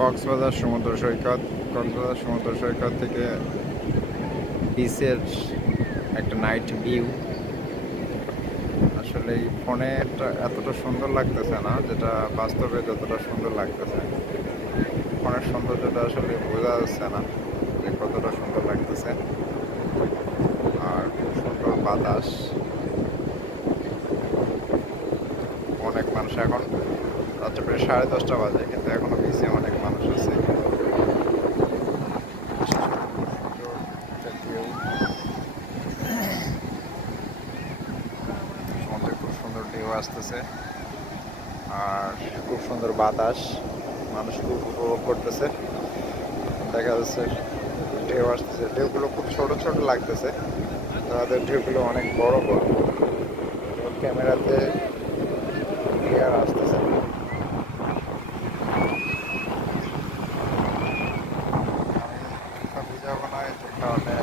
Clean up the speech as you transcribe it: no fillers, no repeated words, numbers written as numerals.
কক্সবাজার সমুদ্র সৈকত। কক্সবাজার সমুদ্র সৈকত থেকে বিচের একটা নাইট ভিউ। আসলে এই ফোনে এতটা সুন্দর লাগতেছে না, যেটা বাস্তবে যতটা সুন্দর লাগতেছে। ফোনের সৌন্দর্যটা আসলে বোঝা যাচ্ছে না যে কতটা সুন্দর লাগতেছে। আর খুব সুন্দর বাতাস। অনেক মানুষ, এখন রাত্রে প্রায় 10:30 বাজে, কিন্তু এখনো বিচে অনেক মানুষ আছে। সমুদ্রে খুব সুন্দর ঢেউ আসতেছে আর খুব সুন্দর বাতাস, মানুষ খুব উপভোগ করতেছে। দেখা যাচ্ছে ঢেউ আসতেছে, ঢেউগুলো খুব ছোট ছোট লাগতেছে, তাদের ঢেউগুলো অনেক বড় বড়। ক্যামেরাতে ক্লিয়ার আসতেছে না। আমি বুঝাবো না, এর কারণে